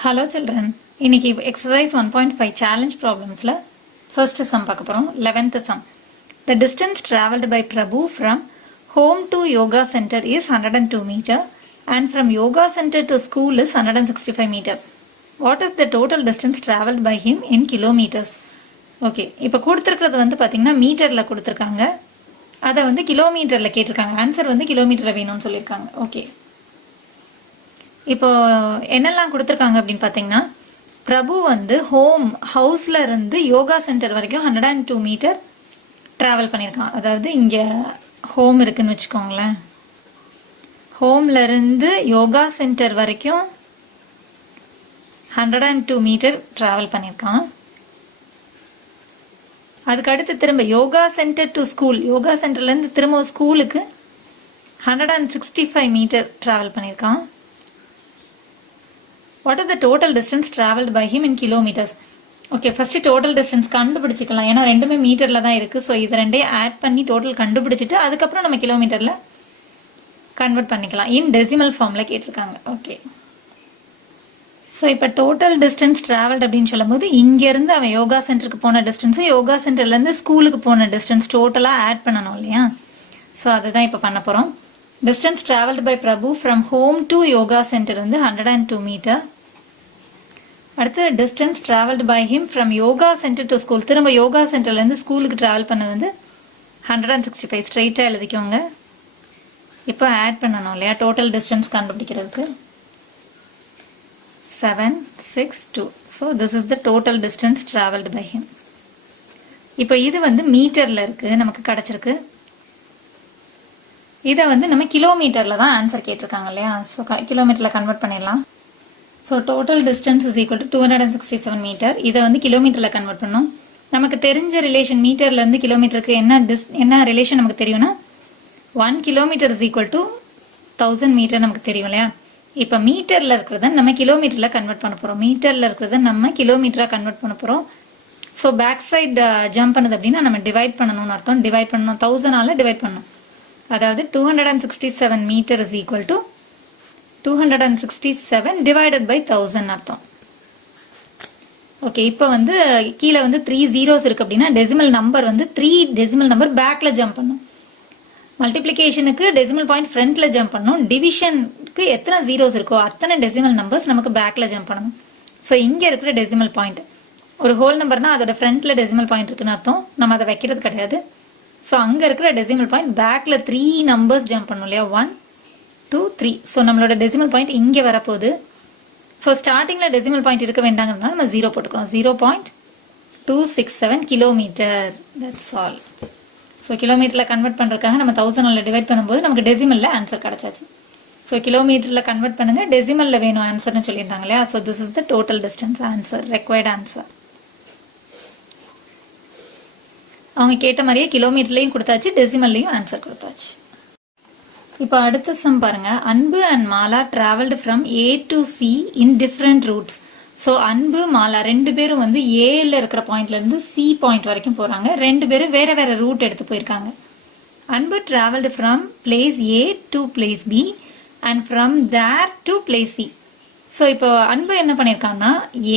Hello children. இன்னைக்கு exercise 1.5 challenge problemsல first sum பார்க்க போறோம். 11th sum. The distance traveled by Prabhu from home to yoga center is 102 meter and from yoga center to school is 165 meter. What is the total distance traveled by him in kilometers? Okay, இப்போ கொடுத்துருக்கிறது வந்து பார்த்தீங்கன்னா மீட்டரில் கொடுத்துருக்காங்க, அதை வந்து கிலோமீட்டரில் கேட்டிருக்காங்க. ஆன்சர் வந்து கிலோமீட்டரில் வேணும்னு சொல்லியிருக்காங்க. ஓகே, இப்போ என்னெல்லாம் கொடுத்துருக்காங்க அப்படின்னு பார்த்தீங்கன்னா, பிரபு வந்து ஹவுஸில் இருந்து யோகா சென்டர் வரைக்கும் 102 மீட்டர் ட்ராவல் பண்ணியிருக்கான். அதாவது இங்கே ஹோம் இருக்குன்னு வச்சுக்கோங்களேன், ஹோம்ல இருந்து யோகா சென்டர் வரைக்கும் 102 மீட்டர் ட்ராவல் பண்ணியிருக்கான். அதுக்கு அடுத்து திரும்ப yoga centre to school, yoga சென்டர்லேருந்து திரும்ப ஸ்கூலுக்கு 165 மீட்டர் ட்ராவல் பண்ணியிருக்கான். What is the total distance traveled by him in kilometers? Okay, first total distance கண்டுபிடிச்சிக்கலாம். ஏன்னா ரெண்டுமே மீட்டரில் தான் இருக்குது. ஸோ இது ரெண்டையும் ஆட் பண்ணி டோட்டல் கண்டுபிடிச்சிட்டு அதுக்கப்புறம் நம்ம கிலோமீட்டரில் கன்வெர்ட் பண்ணிக்கலாம். இன் டெசிமல் ஃபார்மில் கேட்டிருக்காங்க. ஓகே, ஸோ இப்போ டோட்டல் டிஸ்டன்ஸ் ட்ராவல்டு அப்படின்னு சொல்லும்போது இங்கேருந்து அவன் யோகா சென்டருக்கு போன டிஸ்டன்ஸு, யோகா சென்டர்லேருந்து ஸ்கூலுக்கு போன டிஸ்டன்ஸ் டோட்டலாக ஆட் பண்ணணும் இல்லையா? ஸோ அதுதான் இப்போ பண்ண போகிறோம். Distance travelled by Prabhu from home to yoga centre வந்து 102 மீட்டர். அடுத்து distance travelled by him from yoga centre to school, திரும்ப யோகா சென்டர்லேருந்து ஸ்கூலுக்கு ட்ராவல் பண்ணது வந்து 165. ஸ்ட்ரைட்டாக எழுதிக்கோங்க. இப்போ ஆட் பண்ணணும் இல்லையா டோட்டல் டிஸ்டன்ஸ் கண்டுபிடிக்கிறதுக்கு. 762. So this is the total distance travelled by him. இப்போ இது வந்து மீட்டரில் இருக்குது, நமக்கு கிடச்சிருக்கு. இதை வந்து நம்ம கிலோமீட்டரில் தான் ஆன்சர் கேட்டிருக்காங்க இல்லையா? ஸோ கிலோமீட்டரில் கன்வெர்ட் பண்ணிடலாம். So total distance is equal to 267 metre. இதை வந்து கிலோமீட்டரில் கன்வெர்ட் பண்ணணும். நமக்கு தெரிஞ்ச ரிலேஷன் மீட்டர்லேருந்து கிலோமீட்டருக்கு என்ன ரிலேஷன் நமக்கு தெரியும்னா, 1 kilometre is equal to 1000 metre நமக்கு தெரியும் இல்லையா? இப்போ மீட்டரில் இருக்கிறத நம்ம கிலோமீட்டரில் கன்வெர்ட் பண்ண போகிறோம். மீட்டரில் இருக்கிறத நம்ம கிலோமீட்டராக கன்வெர்ட் பண்ண போகிறோம். ஸோ பேக் சைடு ஜம்ப் பண்ணுது அப்படின்னா நம்ம டிவைட் பண்ணணும்னு அர்த்தம். டிவைட் பண்ணணும், 1000ஆல் டிவைட் பண்ணணும். அதாவது 267 metre is equal to 267 divided by 1000 அர்த்தம். ஓகே, இப்போ வந்து கீழே வந்து 3 zeros இருக்கு அப்படின்னா டெசிமல் நம்பர் வந்து 3 டெசிமல் நம்பர் பேக்ல ஜம்ப் பண்ணும். மல்டிப்ளிகேஷனுக்கு டெசிமல் பாயிண்ட் ஃப்ரண்ட்ல ஜம்ப் பண்ணும். டிவிஷனுக்கு எத்தனை ஜீரோஸ் இருக்கோ அத்தனை டெசிமல் நம்பர்ஸ் நமக்கு பேக்ல ஜம்ப் பண்ணணும். ஸோ இங்கே இருக்கிற டெசிமல் பாயிண்ட் ஒரு ஹோல் நம்பர்னா அதோட ஃப்ரண்ட்ல டெசிமல் பாயிண்ட் இருக்குன்னு அர்த்தம். நம்ம அதை வைக்கிறது கிடையாது. ஸோ அங்கே இருக்கிற டெசிமல் பாயிண்ட் பேக்கில் 3 நம்பர்ஸ் ஜம்ப் பண்ணணும் இல்லையா? 1 2 3. ஸோ நம்மளோட டெசிமல் பாயிண்ட் இங்கே வரப்போகுது. ஸோ ஸ்டார்டிங்கில் டெசிமல் பாயிண்ட் இருக்க வேண்டாங்கிறதுனால நம்ம 0 போட்டுக்கிறோம். 0.267 கிலோமீட்டர். That's all. ஸோ கிலோமீட்டரில் கன்வெர்ட் பண்ணுறதுக்காக நம்ம 1000ஆல் டிவைட் பண்ணும்போது நமக்கு டெசிமலில் ஆன்சர் கிடச்சாச்சு. ஸோ கிலோமீட்டரில் கன்வெர்ட் பண்ணுங்கள், டெசிமலில் வேணும் ஆன்சர்னு சொல்லியிருந்தாங்க இல்லையா? So this is the total distance answer, required answer. அவங்க கேட்ட மாதிரியே கிலோமீட்டர்லையும் கொடுத்தாச்சு, டெசிமல்லையும் ஆன்சர் கொடுத்தாச்சு. இப்போ அடுத்த சம் பாருங்க. அன்பு and Mala travelled from A to C in different roots. So அன்பு மாலா ரெண்டு பேரும் வந்து ஏல இருக்கிற பாயிண்ட்ல இருந்து சி பாயிண்ட் வரைக்கும் போறாங்க. ரெண்டு பேரும் வேற வேற ரூட் எடுத்து போயிருக்காங்க. Anbu travelled from place A to place B and from there to place C. So இப்போ அன்பு என்ன பண்ணியிருக்காங்கன்னா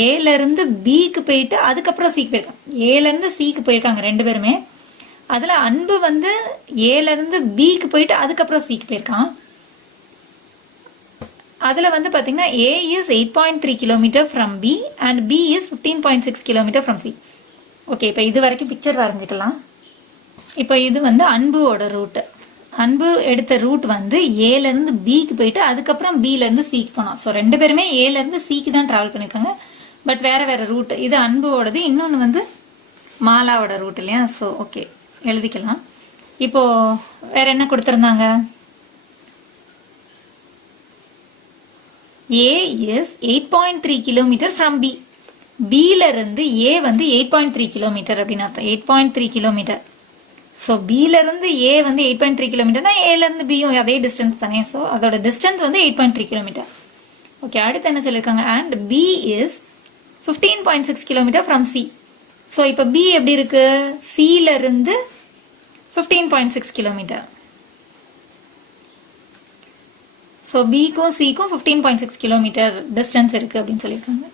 ஏல இருந்து பிக்கு போயிட்டு அதுக்கப்புறம் சிக்கு போயிருக்காங்க. ஏல இருந்து சிக்கு போயிருக்காங்க ரெண்டு பேருமே. அதில் அன்பு வந்து ஏல இருந்து பிக்கு போயிட்டு அதுக்கப்புறம் சிக்கு போயிருக்கான். அதில் வந்து பார்த்தீங்கன்னா A is 8.3 kilometre from B and B is 15.6 kilometre from C. Okay, இப்போ இது வரைக்கும் பிக்சர் வரைஞ்சிக்கலாம். இப்போ இது வந்து அன்புவோட ரூட்டு. அன்பு எடுத்த ரூட் வந்து ஏலேருந்து பிக்கு போயிட்டு அதுக்கப்புறம் பிலேருந்து சிக்கு போனோம். ஸோ ரெண்டு பேருமே ஏலேருந்து சிக்கு தான் ட்ராவல் பண்ணியிருக்காங்க, பட் வேறு வேறு ரூட். இது அன்புவோடது, இன்னொன்று வந்து மாலாவோட ரூட் இல்லையா? ஸோ ஓகே, எழுதிக்கலாம். இப்போ வேற என்ன கொடுத்துருந்தாங்க? ஏ இஸ் 8.3 கிலோமீட்டர் ஃப்ரம் பி. பில இருந்து ஏ வந்து 8.3 கிலோமீட்டர் அப்படின்னு அர்த்தம். 8.3 கிலோமீட்டர். ஸோ பில இருந்து ஏ வந்து 8.3 கிலோமீட்டர்னா ஏல இருந்து பியும் அதே டிஸ்டன்ஸ் தானே. ஸோ அதோட டிஸ்டன்ஸ் வந்து 8.3 கிலோமீட்டர். ஓகே, அடுத்து என்ன சொல்லியிருக்காங்க? And B is 15.6 kilometre from C. So இப்போ பி எப்படி இருக்கு? சில இருந்து 15.6 கிலோமீட்டர். ஸோ பிக்கும் சிக்கும் 15.6 கிலோமீட்டர் டிஸ்டன்ஸ் இருக்குது அப்படின்னு சொல்லியிருக்காங்க.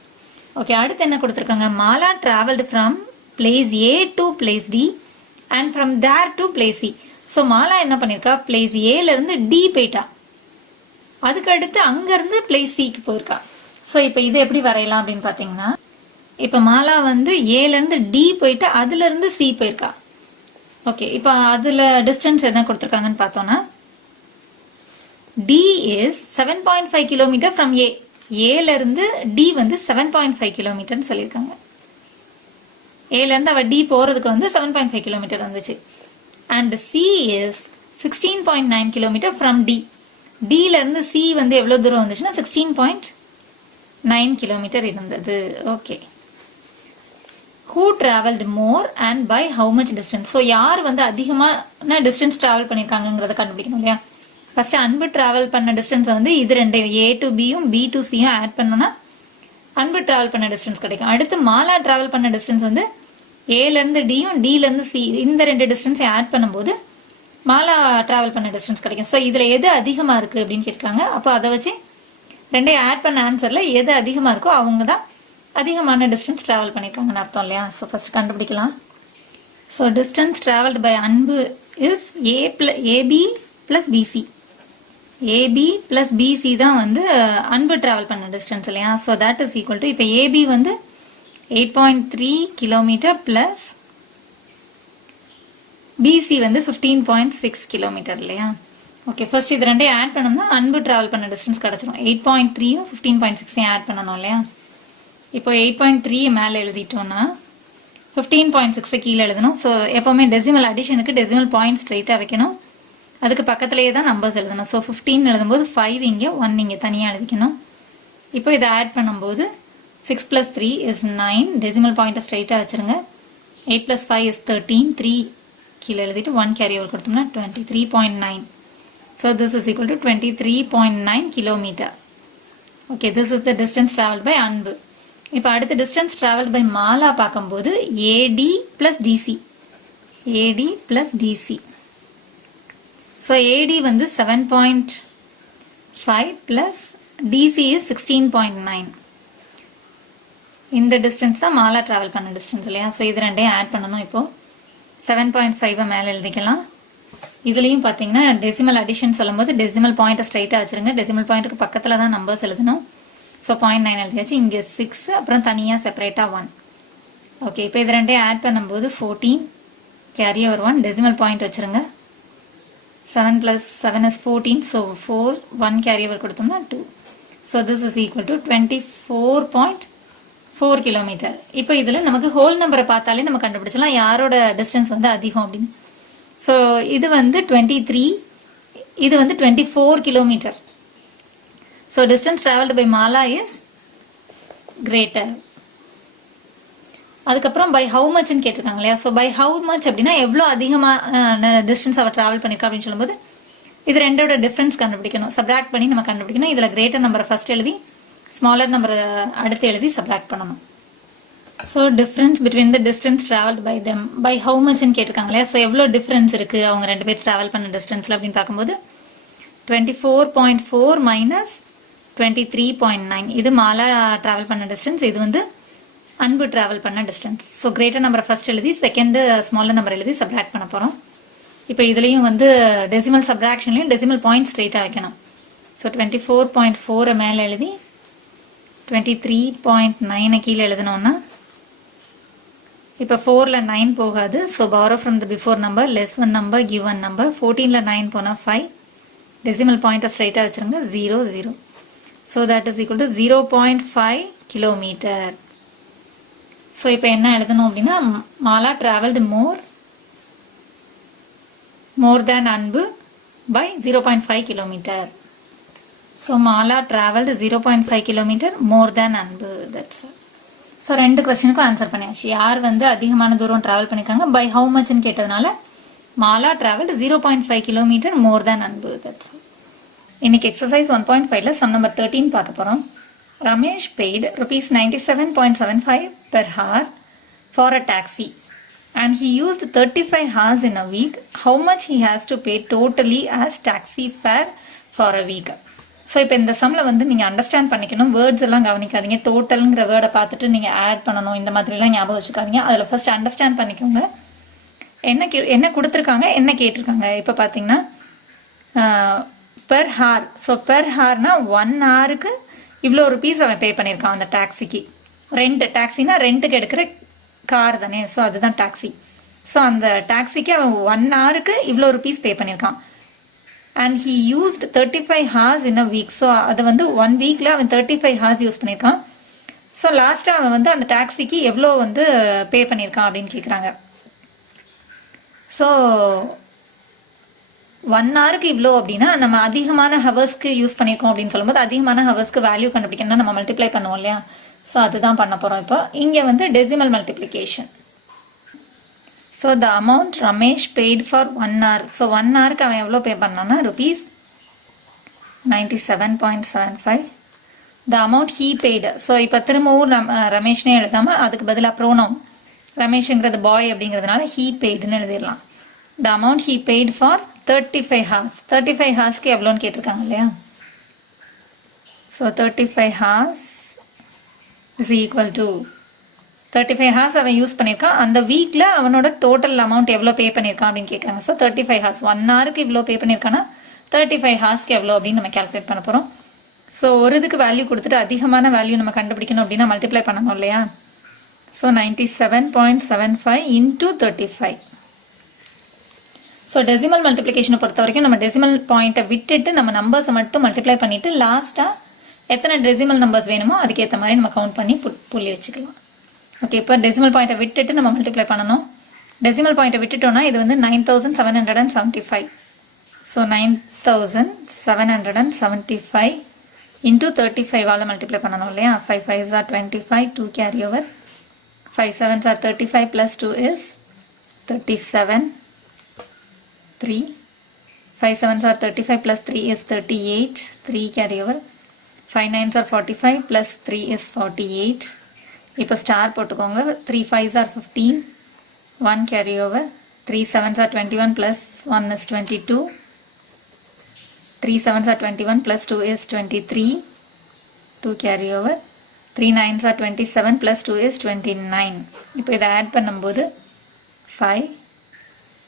ஓகே, அடுத்து என்ன கொடுத்துருக்காங்க? Mala travelled from place A to place D and from there to place C. So Mala என்ன பண்ணியிருக்கா? பிளேஸ் ஏலேருந்து டி போயிட்டா, அதுக்கடுத்து அங்கேருந்து பிளேஸ் சிக்கு போயிருக்கா. ஸோ இப்போ இதை எப்படி வரையலாம் அப்படின்னு பார்த்தீங்கன்னா, இப்போ மாலா வந்து ஏலேருந்து டி போயிட்டு அதுலேருந்து சி போயிருக்கா. ஓகே, இப்போ அதில் டிஸ்டன்ஸ் என்ன கொடுத்துருக்காங்கன்னு பார்த்தோன்னா, D is 7.5 kilometre from A. ஏலேருந்து டி வந்து 7.5 கிலோமீட்டர்னு சொல்லியிருக்காங்க. ஏலேருந்து அவள் டி போகிறதுக்கு வந்து 7.5 கிலோமீட்டர் வந்துச்சு. And C is 16.9 kilometre from D. டியிலேருந்து சி வந்து எவ்வளோ தூரம் வந்துச்சுன்னா 16.9 கிலோமீட்டர் இருந்தது. Okay, who traveled more and by how much distance? So யார் வந்து அதிகமான டிஸ்டன்ஸ் ட்ராவல் பண்ணியிருக்காங்கிறத கண்டுபிடிக்கணும் இல்லையா? ஃபர்ஸ்ட் அன்பு ட்ராவல் பண்ண டிஸ்டன்ஸ் வந்து இது ரெண்டையும் ஏ டு பியும் பி டு சியும் ஆட் பண்ணோன்னா அன்பு ட்ராவல் பண்ண டிஸ்டன்ஸ் கிடைக்கும். அடுத்து மாலா ட்ராவல் பண்ண டிஸ்டன்ஸ் வந்து ஏலேருந்து டியும் டிலேருந்து சி, இந்த ரெண்டு டிஸ்டன்ஸை ஆட் பண்ணும்போது மாலா ட்ராவல் பண்ண டிஸ்டன்ஸ் கிடைக்கும். ஸோ இதில் எது அதிகமாக இருக்குது அப்படின்னு கேட்காங்க. அப்போ அதை வச்சு ரெண்டையும் ஆட் பண்ண ஆன்சரில் எது அதிகமாக இருக்கோ அவங்க தான் அதிகமான டிஸ்டன்ஸ் ட்ராவல் பண்ணியிருக்காங்கன்னு அர்த்தம் இல்லையா? ஸோ ஃபர்ஸ்ட் கண்டுபிடிக்கலாம். So distance travelled by Anbu is AB plus BC. AB plus BC தான் வந்து அன்பு ட்ராவல் பண்ண டிஸ்டன்ஸ் இல்லையா? So that is equal to, இப்போ ஏபி வந்து 8.3 கிலோமீட்டர் ப்ளஸ் பிசி வந்து 15.6 கிலோமீட்டர் இல்லையா? ஓகே, ஃபர்ஸ்ட் இது ரெண்டையும் ஆட் பண்ணோம்னா அன்பு ட்ராவல் பண்ண டிஸ்டன்ஸ் கிடச்சிடும். 8.3யும் 15.6ஐயும் ஆட் பண்ணணும் இல்லையா? இப்போ 8.3 மேலே எழுதிட்டோம்னா 15.6 கீழே எழுதணும். ஸோ எப்போவுமே டெசிமல் அடிஷனுக்கு டெசிமல் பாயிண்ட் ஸ்ட்ரைட்டாக வைக்கணும். அதுக்கு பக்கத்துலேயே தான் நம்பர்ஸ் எழுதணும். ஸோ 15 எழுதும்போது 5 இங்கே 1 இங்கே தனியாக எழுதிக்கணும். இப்போ இதை ஆட் பண்ணும்போது 6 + 3 is 9. டெசிமல் பாயிண்ட்டை ஸ்ட்ரைட்டாக வச்சுருங்க. 8 + 5 is 13. 3 கீழே எழுதிட்டு 1 கேரி ஓவர் கொடுத்தோம்னா 23.9. So this is equal to 23.9 kilometre. Okay, this is the distance travel by Anbu. இப்போ அடுத்த டிஸ்டன்ஸ் ட்ராவல் பை மாலா பார்க்கும்போது AD plus DC. AD plus DC. So AD வந்து 7.5 ப்ளஸ் டிசி இஸ் 16.9. இந்த டிஸ்டன்ஸ் தான் Mala travel பண்ண distance இல்லையா? So இது ரெண்டையும் ஆட் பண்ணணும். இப்போது 7.5 மேலே எழுதிக்கலாம். இதுலேயும் பார்த்தீங்கன்னா டெசிமல் அடிஷன் சொல்லும்போது டெசிமல் பாயிண்ட்டை ஸ்ட்ரைட்டாக வச்சுருங்க. டெசிமல் பாயிண்ட்டுக்கு பக்கத்தில் தான் நம்பர்ஸ் எழுதணும். ஸோ 0.9 எழுதியாச்சு. இங்கே 6, அப்புறம் தனியாக செப்பரேட்டாக 1. ஓகே, இப்போ இது ரெண்டையும் ஆட் பண்ணும்போது 14 கேரி ஓவர் 1. டெசிமல் பாயிண்ட் வச்சுருங்க. 7 + 7 is 14. ஸோ 4, 1 கேரி ஓவர் கொடுத்தோம்னா 2. So this is equal to 24.4 kilometre. இப்போ இதில் நமக்கு ஹோல் நம்பரை பார்த்தாலே நம்ம கண்டுபிடிச்சலாம் யாரோட டிஸ்டன்ஸ் வந்து அதிகம் அப்படின்னு. ஸோ இது வந்து 23, இது வந்து 24 kilometre. So distance travelled by Mala is greater. அதுக்கப்புறம் பை ஹவு மச்ன்னு கேட்டிருக்காங்க இல்லையா? ஸோ பை ஹவு மச் அப்படின்னா எவ்வளோ அதிகமான டிஸ்டன்ஸ் அவள் ட்ராவல் பண்ணியிருக்கா அப்படின்னு சொல்லும்போது இது ரெண்டோட டிஃப்ரென்ஸ் கண்டுபிடிக்கணும். சப்ராக்ட் பண்ணி நம்ம கண்டுபிடிக்கணும். இதில் கிரேட்டர் நம்பரை ஃபர்ஸ்ட் எழுதி ஸ்மாலர் நம்பரை அடுத்து எழுதி சப்ராக்ட் பண்ணணும். So difference between the distance travelled by them by how மச்ன்னு கேட்டிருக்காங்க இல்லையா? ஸோ எவ்வளோ டிஃப்ரென்ஸ் இருக்குது அவங்க ரெண்டு பேர் ட்ராவல் பண்ண டிஸ்டன்ஸில் அப்படின்னு பார்க்கும்போது 24.4 மைனஸ் 23.9. இது மாலா ட்ராவல் பண்ண டிஸ்டன்ஸ், இது வந்து அன்பு ட்ராவல் பண்ண டிஸ்டன்ஸ். ஸோ கிரேட்டர் நம்பரை ஃபர்ஸ்ட் எழுதி செகண்டு ஸ்மாலர் நம்பர் எழுதி சப்ராக்ட் பண்ண போகிறோம். இப்போ இதுலேயும் வந்து டெசிமல் சப்ராக்ஷன்லையும் டெசிமல் பாயிண்ட் ஸ்ட்ரைட்டாக வைக்கணும். ஸோ 24.4 மேலே எழுதி 23.9 கீழே எழுதினோன்னா இப்போ 4ல் 9 போகாது. So borrow from the before number, less one number, give one number. 14ல் 9 போனால் 5. டெசிமல் பாயிண்ட்டை ஸ்ட்ரைட்டாக வச்சுருங்க. 0, 0. So that is equal to 0.5 kilometre. So இப்போ என்ன எழுதணும் அப்படின்னா Mala travelled more than Anbu by 0.5 kilometre. So Mala travelled 0.5 kilometre more than Anbu. That's. So ரெண்டு கொஸ்டினுக்கும் ஆன்சர் பண்ணியாச்சு. யார் வந்து அதிகமான தூரம் ட்ராவல் பண்ணியிருக்காங்க பை ஹவு மச்ன்னு கேட்டதுனால Mala travelled 0.5 kilometre more than Anbu. That's. இன்னைக்கு எக்ஸசைஸ் 1.5ல சம் நம்பர் 13 பார்க்க போகிறோம். Ramesh paid rupees 97.75 per hour for a taxi and he used 35 hours in a week. How much he has to pay totally as taxi fare for a week? So இப்போ இந்த சம்மில் வந்து நீங்கள் understand பண்ணிக்கணும், words எல்லாம் கவனிக்காதீங்க. டோட்டலுங்கிற வேர்டை பார்த்துட்டு நீங்கள் ஆட் பண்ணணும், இந்த மாதிரிலாம் ஞாபகம் வச்சுக்காதீங்க. அதில் ஃபர்ஸ்ட் அண்டர்ஸ்டாண்ட் பண்ணிக்கோங்க. என்ன கொடுத்துருக்காங்க, என்ன கேட்டிருக்காங்க. இப்போ பார்த்தீங்கன்னா பெர் ஹார். ஸோ பெர் ஹார்னா 1 ஹாருக்கு இவ்வளோ ருபீஸ் அவன் பே பண்ணியிருக்கான் அந்த டாக்ஸிக்கு. டாக்ஸினா ரெண்ட்டுக்கு எடுக்கிற கார் தானே, ஸோ அதுதான் டாக்ஸி. ஸோ அந்த டாக்ஸிக்கு அவன் 1 ஹாருக்கு இவ்வளோ ருபீஸ் பே பண்ணியிருக்கான். And he used 35 hours in a week. So அதை வந்து 1 வீக்கில் அவன் 35 ஹார்ஸ் யூஸ் பண்ணியிருக்கான். ஸோ லாஸ்ட்டாக அவன் வந்து அந்த டாக்ஸிக்கு எவ்வளோ வந்து பே பண்ணியிருக்கான் அப்படின்னு கேட்குறாங்க. ஸோ 1 ஹாருக்கு இவ்வளோ அப்படின்னா நம்ம அதிகமான ஹவர்ஸ்க்கு யூஸ் பண்ணியிருக்கோம் அப்படின்னு சொல்லும்போது அதிகமான ஹவர்ஸ்க்கு வேல்யூ கண்டுபிடிக்கணும்னா நம்ம மல்டிப்ளை பண்ணுவோம் இல்லையா. ஸோ அதுதான் பண்ண போகிறோம். இப்போ இங்கே வந்து decimal multiplication. So the amount Ramesh paid for 1 hour. So 1 ஹாருக்கு அவன் எவ்வளோ பே பண்ணான்னா rupees 97.75. The amount he paid. So இப்போ திரும்பவும் ரமேஷ்னே எழுதாமல் அதுக்கு பதிலாக ப்ரோனவுன் ரமேஷுங்கிறது பாய் அப்படிங்கிறதுனால ஹீ பெய்டுன்னு எழுதிடலாம். The amount he paid for 35 hours. 35 ஹார்ஸ்க்கு எவ்வளோன்னு கேட்டிருக்காங்க இல்லையா. So 35 hours is equal to 35 hours அவன் யூஸ் பண்ணியிருக்கான். அந்த வீக்கில் அவனோட டோட்டல் அமௌண்ட் எவ்வளோ பே பண்ணியிருக்கான் அப்படின்னு கேட்குறாங்க. ஸோ 35 ஹார்ஸ் 1 ஹாருக்கு இவ்வளோ பே பண்ணியிருக்கான்னா 35 ஹார்ஸ்க்கு எவ்வளோ அப்படின்னு நம்ம கேல்குலேட் பண்ண போகிறோம். ஸோ ஒரு இதுக்கு வேல்யூ கொடுத்துட்டு அதிகமான வேல்யூ நம்ம கண்டுபிடிக்கணும் அப்படின்னா மல்டிப்ளை பண்ணணும் இல்லையா. So 97.75 into 35. ஸோ டெசிமல் மல்டிப்ளிகேஷனை பொறுத்த வரைக்கும் நம்ம டெசிமல் பாயிண்ட்டை விட்டுட்டு நம்ம நம்பர்ஸை மட்டும் மல்டிப்ளை பண்ணிவிட்டு லாஸ்ட்டாக எத்தனை டெசிமல் நம்பர்ஸ் வேணுமோ அதுக்கேற்ற மாதிரி நம்ம கவுண்ட் பண்ணி புள்ளி வச்சுக்கலாம். ஓகே, இப்போ டெசிமல் பாயிண்ட்டை விட்டுட்டு நம்ம மல்டிப்ளை பண்ணணும். டெசிமல் பாயிண்ட்டை விட்டுட்டோம்னா இது வந்து 9775. ஸோ 9775 இன்டூ 35 மல்டிப்ளை பண்ணணும் இல்லையா. 5 5s are 25, 2 carry over. 5 7s are 35 plus 2 is 37, 3. 5 7s are 35 plus 3 is 38, 3 carry over. 5 9s are 45 plus 3 is 48. இப்போ ஸ்டார் போட்டுக்கோங்க. 3 5s are 15, 1 carry over. 3 7s are 21 plus 1 is 22. 3 7s are 21 plus 2 is 23, 2 carry over. 3 9s are 27 plus 2 is 29. இப்போ இதை add பண்ணும்போது 5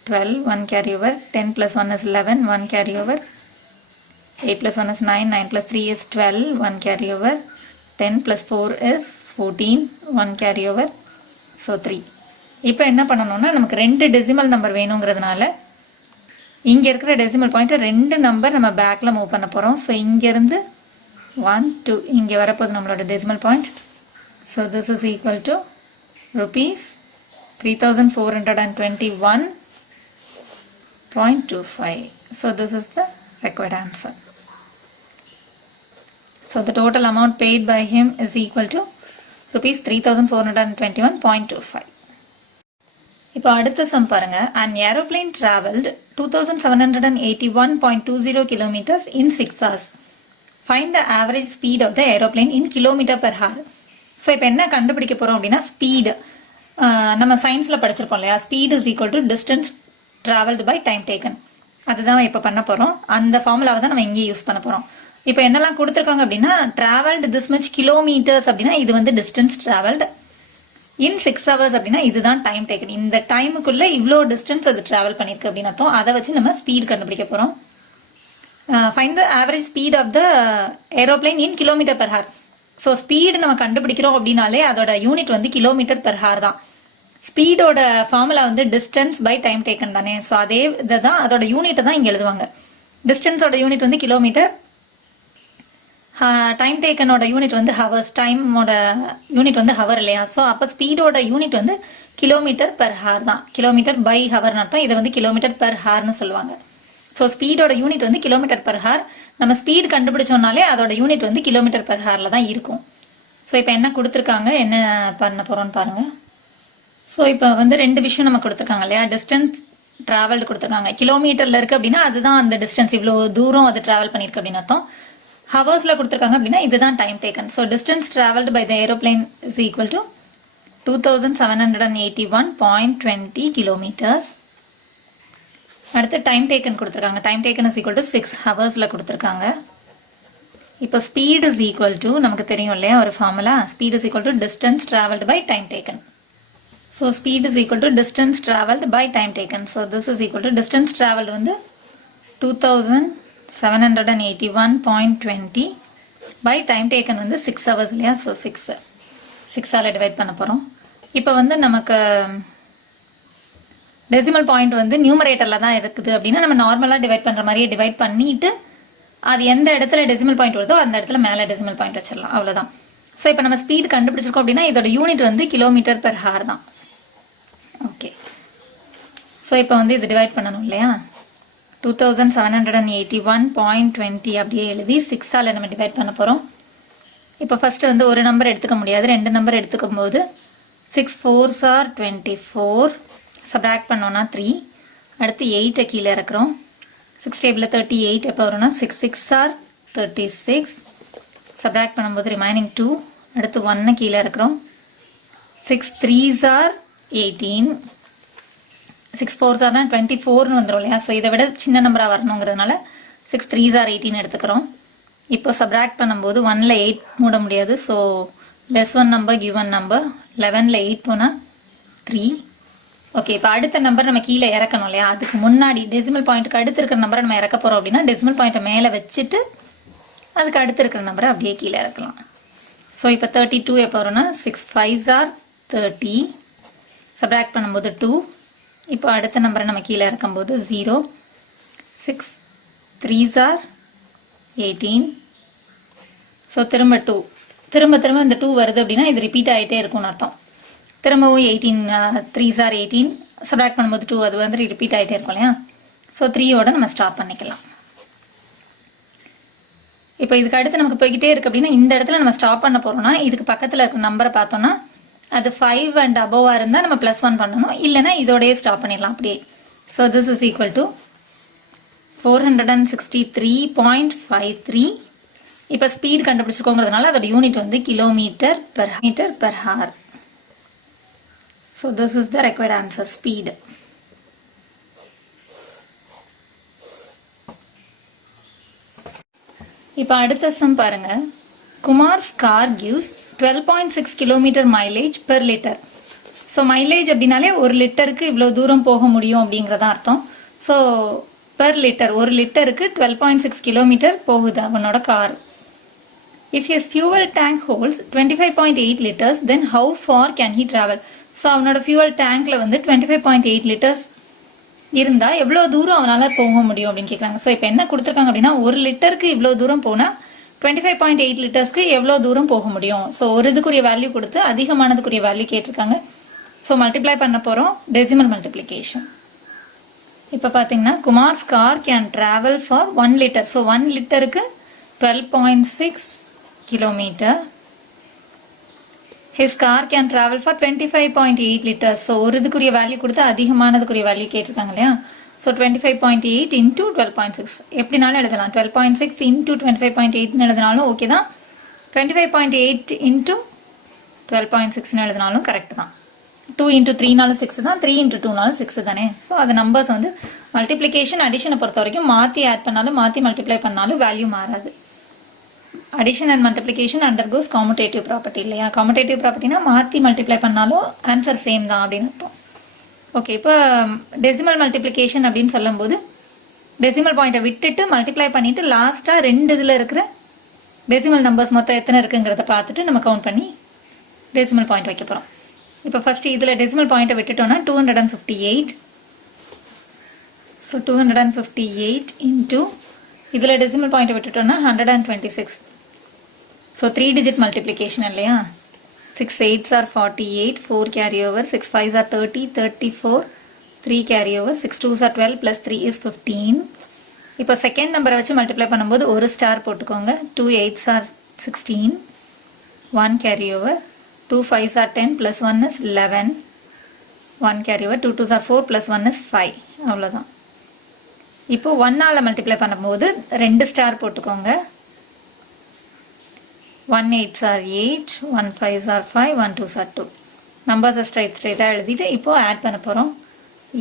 12, 1 carry over. 10 plus 1 is 11, 1 carry over. 8 plus 1 is 9, 9 plus 3 is 12, 1 carry over. 10 plus 4 is 14, 1 carry over. So 3. இப்போ என்ன பண்ணணும்னா நமக்கு 2 decimal number வேணுங்கிறதுனால இங்கே இருக்கிற decimal பாயிண்ட்டை 2 நம்பர் நம்ம பேக்கில் மூவ் பண்ண போகிறோம். ஸோ இங்கேருந்து 1 2 இங்கே வரப்போகுது நம்மளோட decimal point. So this is equal to rupees 3421.25. So this is the required answer. So the total amount paid by him is equal to rupees 3421.25. இப்போ அடுத்த சம் பாருங்க. An aeroplane traveled 2781.20 kilometers in 6 hours. Find the average speed of the aeroplane in kilometer per hour. So இப்போ என்ன கண்டுபிடிக்க போகிறோம் அப்படின்னா speed. நம்ம சயின்ஸில் படிச்சிருப்போம் இல்லையா. Speed is equal to distance travelled by time taken. அதுதான் இப்போ பண்ண போகிறோம். அந்த ஃபார்முலாவை தான் நம்ம இங்கே யூஸ் பண்ண போகிறோம். இப்போ என்னெல்லாம் கொடுத்துருக்காங்க அப்படின்னா ட்ராவல்டு திஸ் மச் கிலோமீட்டர்ஸ் அப்படின்னா இது வந்து டிஸ்டன்ஸ் ட்ராவல்டு. இன் 6 hours அப்படின்னா இதுதான் டைம் டேக்கன். இந்த டைமுக்குள்ளே இவ்வளோ டிஸ்டன்ஸ் அது ட்ராவல் பண்ணியிருக்கு அப்படின்னு அர்த்தம். அதை வச்சு நம்ம ஸ்பீட் கண்டுபிடிக்க போகிறோம். Find the average speed of the aeroplane in kilometre per hour. So speed நம்ம கண்டுபிடிக்கிறோம் அப்படின்னாலே அதோட யூனிட் வந்து கிலோமீட்டர் பெர் ஹார் தான். ஸ்பீடோட ஃபார்முலா வந்து டிஸ்டன்ஸ் பை டைம் டேக்கன் தானே. ஸோ அதே இதை தான் அதோட யூனிட்டை தான் இங்கே எழுதுவாங்க. டிஸ்டன்ஸோட யூனிட் வந்து கிலோமீட்டர், டைம் டேக்கனோட யூனிட் வந்து ஹவர்ஸ், டைமோட யூனிட் வந்து ஹவர் இல்லையா. ஸோ அப்போ ஸ்பீடோட யூனிட் வந்து கிலோமீட்டர் பெர் ஹார் தான். கிலோமீட்டர் பை ஹவர்னு அர்த்தம். இதை வந்து கிலோமீட்டர் பெர் ஹார்னு சொல்லுவாங்க. ஸோ ஸ்பீடோட யூனிட் வந்து கிலோமீட்டர் பெர் ஹார். நம்ம ஸ்பீட் கண்டுபிடிச்சோம்னாலே அதோட யூனிட் வந்து கிலோமீட்டர் பெர் ஹாரில் தான் இருக்கும். ஸோ இப்போ என்ன கொடுத்துருக்காங்க, என்ன பண்ண போகிறோன்னு பாருங்கள். ஸோ இப்போ வந்து 2 விஷயம் நம்ம கொடுத்துருக்காங்க இல்லையா. டிஸ்டன்ஸ் ட்ராவல்டு கொடுத்துருக்காங்க. கிலோமீட்டரில் இருக்குது அப்படின்னா அதுதான் அந்த டிஸ்டன்ஸ், இவ்வளோ தூரம் அது ட்ராவல் பண்ணியிருக்கு அப்படின்னு அர்த்தம். ஹவர்ஸில் கொடுத்துருக்காங்க அப்படின்னா இதுதான் time taken. So distance travelled by the aeroplane is equal to 2781.20 kilometres. அடுத்து டைம் டேக்கன் கொடுத்துருக்காங்க. Time taken is equal to 6 ஹவர்ஸில் கொடுத்துருக்காங்க. இப்போ speed is equal to நமக்கு தெரியும் இல்லையா ஒரு formula, speed is equal to distance traveled by time taken. So speed is equal to distance traveled by time taken. So this is equal to distance traveled வந்து 2781.20 by time taken வந்து 6 hours இல்லையா. So 6ஆல் divide பண்ண போகிறோம். இப்போ வந்து நமக்கு decimal point வந்து நியூமரேட்டரில் தான் இருக்குது அப்படின்னா நம்ம நார்மலாக டிவைட் பண்ணுற மாதிரியே டிவைட் பண்ணிவிட்டு அது எந்த இடத்துல டெசிமல் பாயிண்ட் வருதோ அந்த இடத்துல மேலே டெசிமல் பாயிண்ட் வச்சிடலாம், அவ்வளோதான். ஸோ இப்போ நம்ம ஸ்பீட் கண்டுபிடிச்சிருக்கோம் அப்படின்னா இதோட யூனிட் வந்து கிலோமீட்டர் பெர் ஹார் தான். ஓகே, ஸோ இப்போ வந்து இது டிவைட் பண்ணணும் இல்லையா. 2781.20 அப்படியே எழுதி 6ஆல் நம்ம டிவைட் பண்ண போகிறோம். இப்போ ஃபஸ்ட்டு வந்து ஒரு நம்பர் எடுத்துக்க முடியாது, 2 நம்பர் எடுத்துக்கும் போது 6 4s are 24, சப்ராக்ட் பண்ணோன்னா 3, அடுத்து 8 கீழே இறக்குறோம். 6 டேபிளில் 38 எப்போ வரும்னா 6 6s are 36, சப்ராக்ட் பண்ணும்போது ரிமைனிங் 2, அடுத்து 1 கீழே இறக்குறோம். 6 3s are 18, 6 4s are 24னு வந்துடும் இல்லையா. ஸோ இதை விட சின்ன நம்பராக வரணுங்கிறதுனால 6 3s are 18 எடுத்துக்கிறோம். இப்போ சப்ராக்ட் பண்ணும்போது 1ல் 8 மூட முடியாது, so less one number give one number. 11ல் 8 போனால் 3. ஓகே, இப்போ அடுத்த நம்பர் நம்ம கீழே இறக்கணும் இல்லையா. அதுக்கு முன்னாடி டெசிமல் பாயிண்ட்டுக்கு அடுத்து இருக்கிற நம்பரை நம்ம இறக்க போகிறோம் அப்படின்னா டெசிமல் பாயிண்ட்டை மேலே வச்சுட்டு அதுக்கு அடுத்து இருக்கிற நம்பரை அப்படியே கீழே இறக்கலாம். ஸோ இப்போ 32 எப்போ வரும்னா 6 5s are 30, சப்ராக்ட் பண்ணும்போது 2. இப்போ அடுத்த நம்பரை நம்ம கீழே இறக்கும்போது 0. 6 3s are 18. ஸோ திரும்ப 2, திரும்ப இந்த 2 வருது அப்படின்னா இது ரிப்பீட் ஆகிட்டே இருக்கும்னு அர்த்தம். திரும்பவும் 18 3s are 18, சப்ராக்ட் பண்ணும்போது 2, அது வந்து ரிப்பீட் ஆகிட்டே இருக்கும் இல்லையா. ஸோ 3யோட நம்ம ஸ்டாப் பண்ணிக்கலாம். இப்போ இதுக்கு அடுத்து நமக்கு போய்கிட்டே இருக்குது அப்படின்னா இந்த இடத்துல நம்ம ஸ்டாப் பண்ண போகிறோம்னா இதுக்கு பக்கத்தில் இருக்கிற நம்பரை பார்த்தோன்னா அது 5 and above இருந்தால் நம்ம +1 பண்ணணும், இல்லைன்னா இதோடய ஸ்டாப் பண்ணிடலாம் அப்படியே. So this is equal to 463.53. இப்போ ஸ்பீட் கண்டுபிடிச்சிக்கோங்கிறதுனால அதோட யூனிட் வந்து kilometre per hour. So this is the required answer, speed. இப்போ அடுத்த சம் பாருங்க. Kumar's car gives 12.6 km mileage per liter. So mileage அப்படின்னாலே ஒரு லிட்டருக்கு இவ்வளோ தூரம் போக முடியும் அப்படிங்கிறதான் அர்த்தம். ஸோ பெர் லிட்டர், ஒரு லிட்டருக்கு 12.6 km போகுது அவனோட car. If his fuel tank holds 25.8 liters, then how far can he travel? So அவனோட ஃபியூவல் டேங்க்கில் வந்து 25.8 liters இருந்தால் எவ்வளோ தூரம் அவனால் போக முடியும் அப்படின்னு கேட்குறாங்க. ஸோ இப்போ என்ன கொடுத்துருக்காங்க அப்படின்னா ஒரு லிட்டருக்கு இவ்வளோ தூரம் போனால் 25.8 லிட்டர்ஸ்க்கு எவ்வளோ தூரம் போக முடியும். ஸோ ஒரு இதுக்குரிய வேல்யூ கொடுத்து அதிகமானதுக்குரிய வேல்யூ கேட்டிருக்காங்க. ஸோ மல்டிப்ளை பண்ண போகிறோம், டெசிமல் மல்டிப்ளிகேஷன். இப்போ பார்த்தீங்கன்னா Kumar's car can travel for 1 liter. So 1 லிட்டருக்கு 12.6 kilometer. His car can travel for 25.8 liters. So ஒரு இதுக்குரிய வேல்யூ கொடுத்து அதிகமானதுக்குரிய வேல்யூ கேட்டிருக்காங்க இல்லையா. ஸோ 25.8 into 12.6 எப்படினாலும் எழுதலாம். 12.6 into 25.8 எழுதினாலும் ஓகே தான், 25.8 into 12.6 எழுதினாலும் கரெக்ட் தான். 2 into 3நாலும் 6 தான், 3 into 2நாலும் 6 தானே. ஸோ அது நம்பர்ஸ் வந்து மல்டிப்ளிகேஷன் அடிஷனை பொறுத்த வரைக்கும் மாற்றி ஆட் பண்ணாலும் மாற்றி மல்டிப்ளை பண்ணாலும் வேல்யூ மாறாது. Addition and multiplication undergoes commutative property இல்லையா. காமுடேட்டிவ் ப்ராப்பர்ட்டினா மாற்றி மல்டிப்ளை பண்ணாலும் ஆன்சர் சேம் தான் அப்படின்னு அர்த்தம். ஓகே, இப்போ டெசிமல் மல்டிப்ளிகேஷன் அப்படின்னு சொல்லும்போது டெசிமல் பாயிண்ட்டை விட்டுட்டு மல்டிப்ளை பண்ணிவிட்டு லாஸ்ட்டாக 2 இதில் இருக்கிற டெசிமல் நம்பர்ஸ் மொத்தம் எத்தனை இருக்குங்கிறத பார்த்துட்டு நம்ம கவுண்ட் பண்ணி டெசிமல் பாயிண்ட் வைக்க போகிறோம். இப்போ ஃபஸ்ட்டு இதில் டெசிமல் பாயிண்ட்டை விட்டுட்டோன்னா 258. ஸோ 258 இன்ட்டு இதில் டெசிமல் பாயிண்ட்டை விட்டுட்டோன்னா 126. ஸோ 3 digit மல்டிப்ளிகேஷன் இல்லையா. 6 8s are 48, 4 carry over, 6 5s are 30, 34, 3 carry over, 6 2s are 12 plus 3 is 15. இப்போ செகண்ட் நம்பரை வச்சு மல்டிப்ளை பண்ணும்போது ஒரு ஸ்டார் போட்டுக்கோங்க. 2 8s are 16, 1 carry over, 2 5s are 10 plus 1 is 11, 1 carry over, 2 2s are 4 plus 1 is 5. அவ்வளோதான். இப்போ 1ஆல் multiply பண்ணும்போது 2 ஸ்டார் போட்டுக்கோங்க. 1 8s are 8, 1 5s are 5, 1 2s are 2. நம்பர்ஸை ஸ்ட்ரைட்டாக எழுதிட்டு இப்போது ஆட் பண்ண போகிறோம்.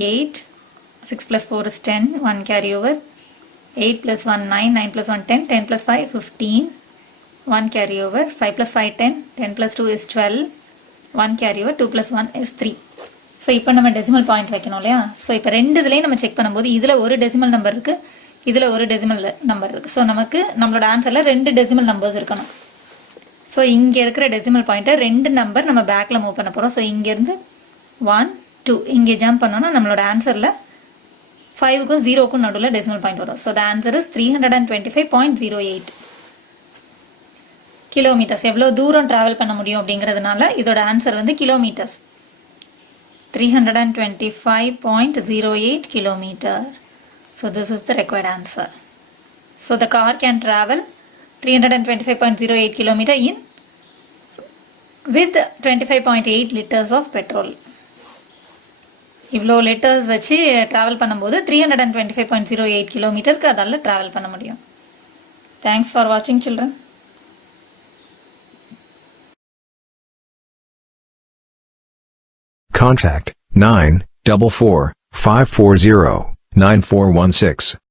8, 6 plus 4 is 10, 1 carry over, 8 plus 1 9, 9 plus 1 10, 10 plus 5 15, 1 carry over, 5 plus 5 10, 10 plus 2 is 12, 1 carry over, 2 plus 1 is 3. So இப்போ நம்ம டெசிமல் பாயிண்ட் வைக்கணும் இல்லையா? ஸோ இப்போ ரெண்டு இதுலேயும் நம்ம செக் பண்ணும்போது இதில் ஒரு டெசிமல் நம்பர் இருக்குது, இதில் ஒரு டெசிமல் நம்பர் இருக்குது. ஸோ நமக்கு நம்மளோட ஆன்சரில் 2 டெசிமல் நம்பர்ஸ் இருக்கணும். ஸோ இங்கே இருக்கிற டெசிமல் பாயிண்ட்டை 2 நம்பர் நம்ம பேக்கில் மூவ் பண்ண போகிறோம். ஸோ இங்கேருந்து 1 2 இங்கே ஜம்ப் பண்ணோன்னா நம்மளோட ஆன்சரில் 5க்கும் 0க்கும் நடுவில் டெசிமல் பாயிண்ட் வரும். So the answer is 325.08 kilometres. எவ்வளோ தூரம் ட்ராவல் பண்ண முடியும் அப்படிங்கிறதுனால இதோட ஆன்சர் வந்து kilometres. 325.08 kilometer. So this is the required answer. So the car can travel 325.08 kilometer in with 25.8 liters of petrol. இவ்வளோ லிட்டர்ஸ் வச்சு ட்ராவல் பண்ணும்போது 325.08 கிலோமீட்டருக்கு அதால் ட்ராவல் பண்ண முடியும். தேங்க்ஸ் ஃபார் வாட்சிங் சில்ட்ரன். Contact 944 540 9416.